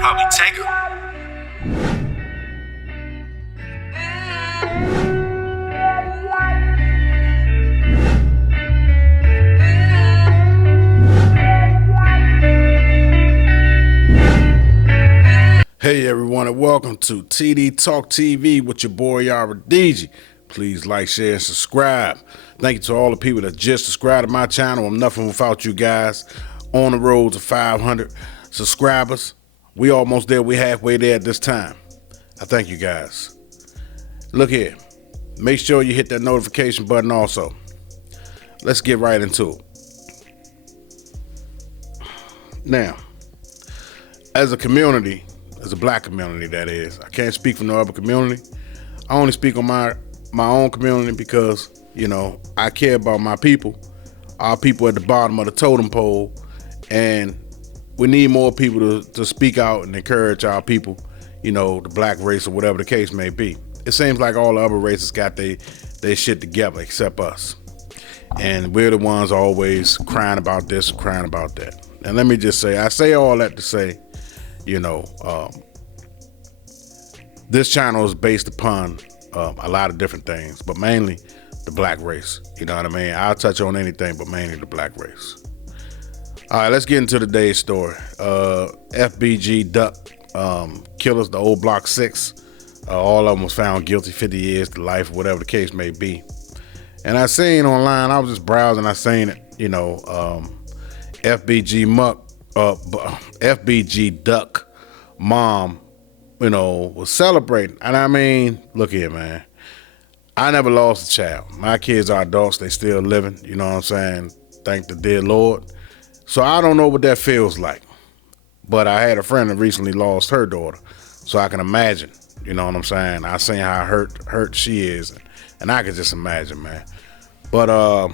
probably take her. Hey everyone, and welcome to TD Talk TV with your boy r.i.p. Please like, share, and subscribe. Thank you to all the people that just subscribed to my channel. I'm nothing without you guys. On the road to 500 subscribers. We almost there. We halfway there at this time. I thank you guys. Look here. Make sure you hit that notification button also. Let's get right into it. Now, as a community, as a black community, that is, I can't speak for no other community. I only speak on my own community because, you know, I care about my people, our people at the bottom of the totem pole, and we need more people to speak out and encourage our people, you know, the black race or whatever the case may be. It seems like all the other races got their shit together except us. And we're the ones always crying about this, crying about that. And let me just say, I say all that to say, you know, this channel is based upon a lot of different things, but mainly the black race. You know what I mean? I'll touch on anything, but mainly the black race. All right, let's get into today's story. FBG Duck killers, the Oblock 6. All of them was found guilty, 50 years to life, whatever the case may be. And I seen online, I was just browsing, I seen it, you know, FBG Duck mom, you know, was celebrating. And I mean, look here, man. I never lost a child. My kids are adults. They still living. You know what I'm saying? Thank the dear Lord. So I don't know what that feels like. But I had a friend that recently lost her daughter. So I can imagine. You know what I'm saying? I seen how hurt she is. And I can just imagine, man. But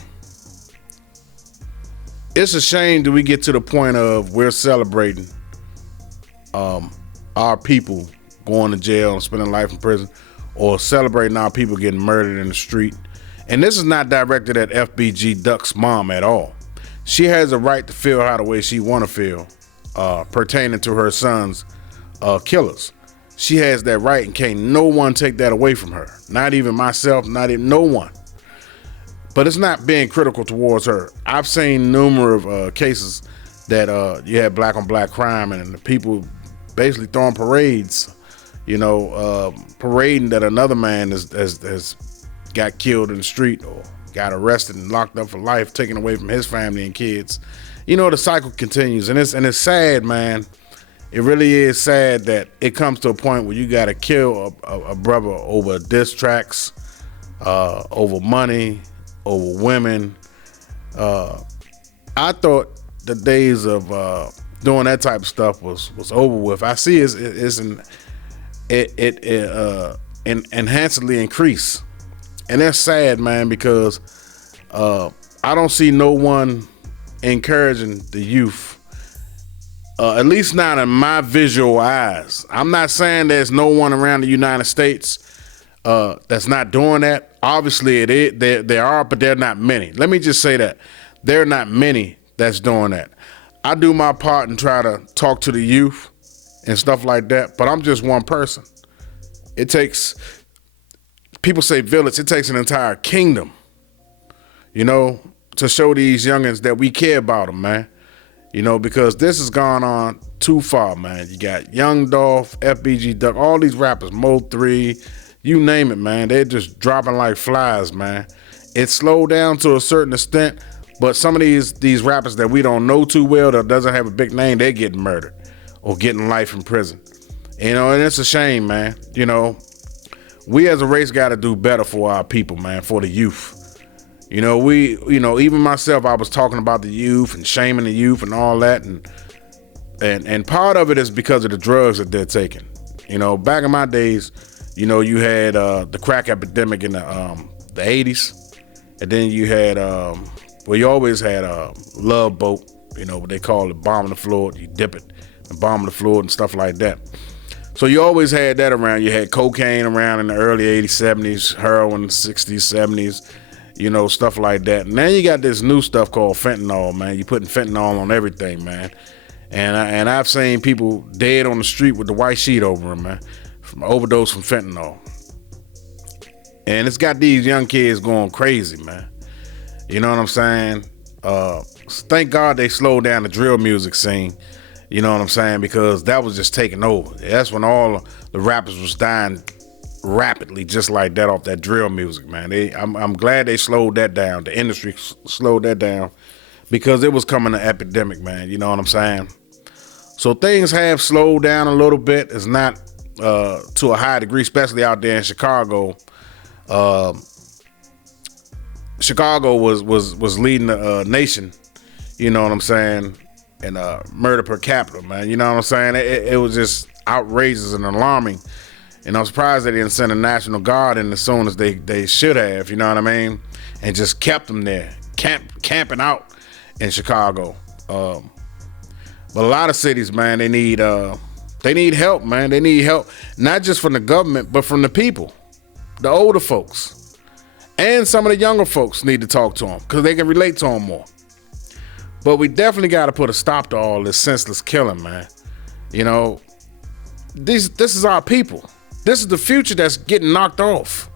it's a shame that we get to the point of we're celebrating our people going to jail and spending life in prison, or celebrating our people getting murdered in the street. And this is not directed at FBG Duck's mom at all. She has a right to feel how the way she want to feel pertaining to her son's killers. She has that right, and can't no one take that away from her. Not even myself, not even no one. But it's not being critical towards her. I've seen numerous cases that you had black on black crime, and the people basically throwing parades, you know, parading that another man has got killed in the street or got arrested and locked up for life, taken away from his family and kids. You know, the cycle continues, and it's sad, man. It really is sad that it comes to a point where you got to kill a brother over diss tracks, over money, over women. I thought the days of doing that type of stuff was over with. I see it enhancedly increase, and that's sad, man, because I don't see no one encouraging the youth. At least not in my visual eyes. I'm not saying there's no one around the United States that's not doing that. Obviously it is. There are, but they're not many. Let me just say that. There are not many that's doing that. I do my part and try to talk to the youth and stuff like that, but I'm just one person. It takes, people say village, it takes an entire kingdom, you know, to show these youngins that we care about them, man. You know, because this has gone on too far, man. You got Young Dolph, FBG Duck, all these rappers, Mo3, you name it, man. They're just dropping like flies, man. It slowed down to a certain extent, but some of these rappers that we don't know too well, that doesn't have a big name, they're getting murdered or getting life in prison. You know, and it's a shame, man. You know, we as a race got to do better for our people, man, for the youth. You know, even myself, I was talking about the youth and shaming the youth and all that, and part of it is because of the drugs that they're taking. You know, back in my days, you know, you had the crack epidemic in the 80s, and then you had you always had a Love Boat, you know, what they call it, bombing the floor. You dip it and bomb the floor and stuff like that. So you always had that around. You had cocaine around in the early 80s, 70s, heroin 60s, 70s. You know, stuff like that. And then you got this new stuff called fentanyl, man. You're putting fentanyl on everything, man. And I've seen people dead on the street with the white sheet over them, man, from overdose from fentanyl. And it's got these young kids going crazy, man. You know what I'm saying? Thank God they slowed down the drill music scene. You know what I'm saying? Because that was just taking over. That's when all the rappers was dying rapidly, just like that, off that drill music, man. I'm glad they slowed that down. The industry slowed that down because it was coming an epidemic, man. You know what I'm saying? So things have slowed down a little bit. It's not to a high degree, especially out there in Chicago. Chicago was leading the nation, you know what I'm saying, in murder per capita, man. You know what I'm saying? It was just outrageous and alarming. And I'm surprised they didn't send a National Guard in as soon as they should have, you know what I mean? And just kept them there, camping out in Chicago. But a lot of cities, man, they need help, man. They need help, not just from the government, but from the people, the older folks. And some of the younger folks need to talk to them because they can relate to them more. But we definitely got to put a stop to all this senseless killing, man. You know, this is our people. This is the future that's getting knocked off.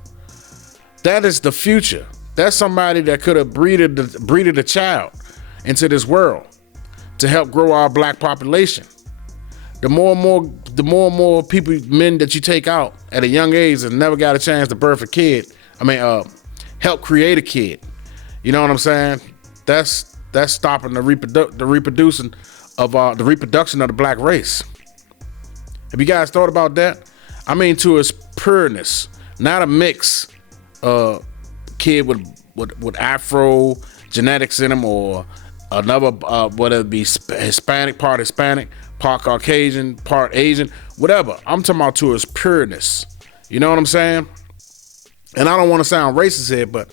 That is the future. That's somebody that could have breeded a child into this world to help grow our black population. The more and more people, men that you take out at a young age that never got a chance to birth a kid. Help create a kid. You know what I'm saying? That's stopping the reproduction of the black race. Have you guys thought about that? I mean, to its pureness, not a mix kid with Afro genetics in him, or another whether it be Hispanic, part Caucasian, part Asian, whatever. I'm talking about to its pureness. You know what I'm saying? And I don't want to sound racist here, but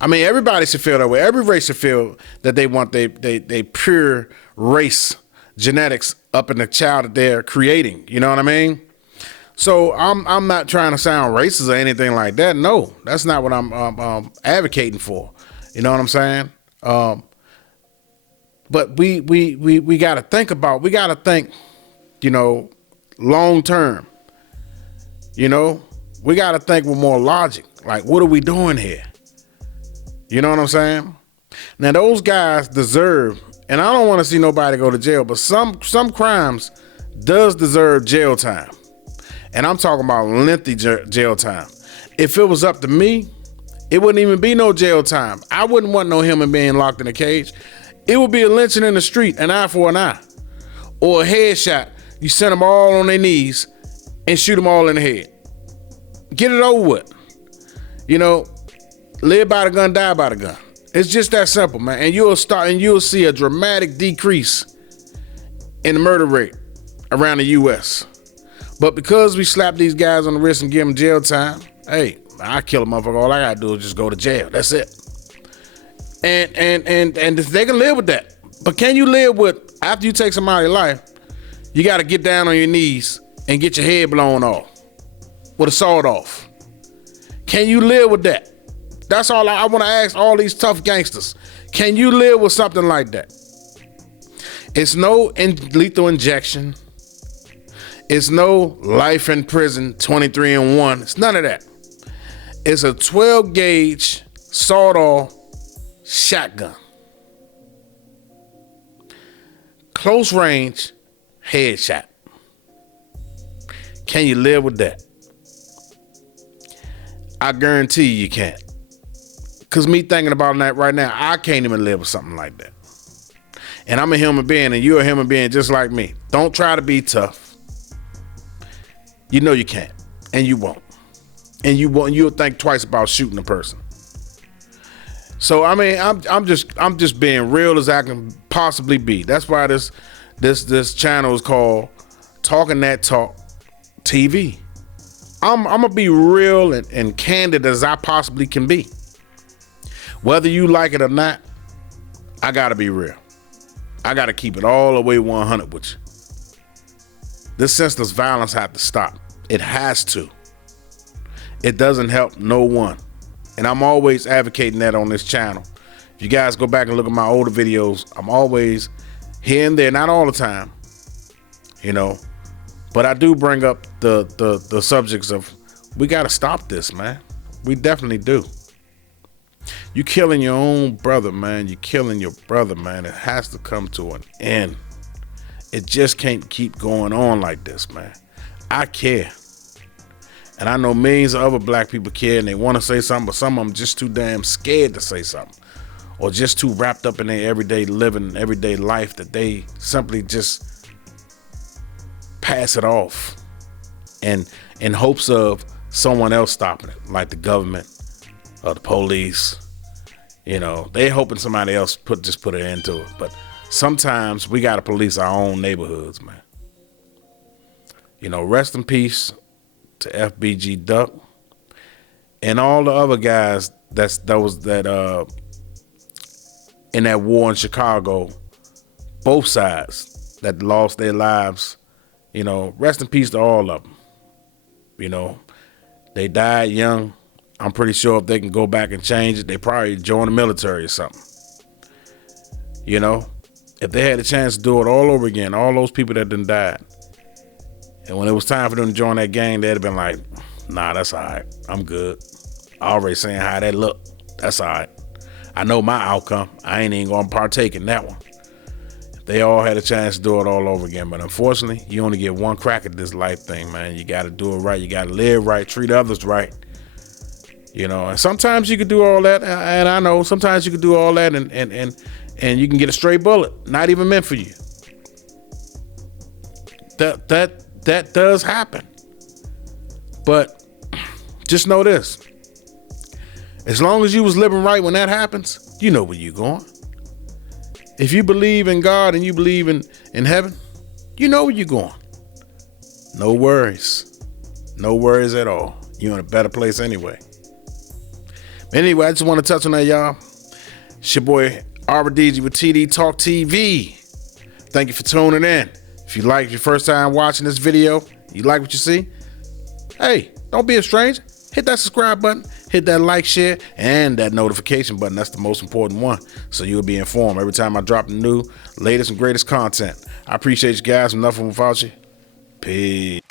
I mean, everybody should feel that way. Every race should feel that they want they pure race genetics up in the child that they're creating. You know what I mean? So I'm not trying to sound racist or anything like that. No, that's not what I'm advocating for. You know what I'm saying? But we got to think, you know, long term. You know, we got to think with more logic. Like, what are we doing here? You know what I'm saying? Now, those guys deserve, and I don't want to see nobody go to jail, but some crimes does deserve jail time. And I'm talking about lengthy jail time. If it was up to me, it wouldn't even be no jail time. I wouldn't want no human being locked in a cage. It would be a lynching in the street, an eye for an eye. Or a headshot. You send them all on their knees and shoot them all in the head. Get it over with. You know, live by the gun, die by the gun. It's just that simple, man. And you'll see a dramatic decrease in the murder rate around the U.S. But because we slap these guys on the wrist and give them jail time, hey, I kill a motherfucker. All I gotta do is just go to jail. That's it. And they can live with that. But can you live with, after you take somebody's life, you gotta get down on your knees and get your head blown off with a sawed off? Can you live with that? That's all I want to ask all these tough gangsters. Can you live with something like that? It's no lethal injection. It's no life in prison, 23-1. It's none of that. It's a 12 gauge sawed off shotgun. Close range headshot. Can you live with that? I guarantee you can't. Because me thinking about that right now, I can't even live with something like that. And I'm a human being, and you're a human being just like me. Don't try to be tough. You know you can't, and you won't. And you'll think twice about shooting a person. So I mean, I'm just being real as I can possibly be. That's why this channel is called Talking That Talk TV. I'm gonna be real and candid as I possibly can be. Whether you like it or not, I gotta be real. I gotta keep it all the way 100 with you. This senseless violence has to stop. It has to. It doesn't help no one. And I'm always advocating that on this channel. If you guys go back and look at my older videos, I'm always here and there, not all the time, you know. But I do bring up the subjects of, we got to stop this, man. We definitely do. You killing your own brother, man. You killing your brother, man. It has to come to an end. It just can't keep going on like this, man. I care. And I know millions of other black people care and they want to say something, but some of them just too damn scared to say something. Or just too wrapped up in their everyday living, everyday life that they simply just pass it off. And in hopes of someone else stopping it, like the government or the police. You know, they hoping somebody else just put an end to it. But sometimes we got to police our own neighborhoods, man. You know, rest in peace to FBG Duck and all the other guys that in that war in Chicago, both sides that lost their lives. You know, rest in peace to all of them. You know, they died young. I'm pretty sure if they can go back and change it, they probably join the military or something. You know, if they had a chance to do it all over again, all those people that done died, and when it was time for them to join that gang, they'd have been like, nah, that's all right. I'm good. I already saying how that look. That's all right. I know my outcome. I ain't even gonna partake in that one. They all had a chance to do it all over again. But unfortunately, you only get one crack at this life thing, man. You got to do it right. You got to live right, treat others right. You know, and sometimes you could do all that. And I know sometimes you could do all that and you can get a stray bullet, not even meant for you. That does happen. But just know this. As long as you was living right when that happens, you know where you're going. If you believe in God and you believe in heaven, you know where you're going. No worries. No worries at all. You're in a better place anyway. Anyway, I just want to touch on that, y'all. It's your boy, r.i.p with TD Talk TV. Thank you for tuning in. If you like your first time watching this video, you like what you see, hey, don't be a stranger. Hit that subscribe button, hit that like, share, and that notification button. That's the most important one, so you'll be informed every time I drop the new, latest, and greatest content. I appreciate you guys. Nothing without you. Peace.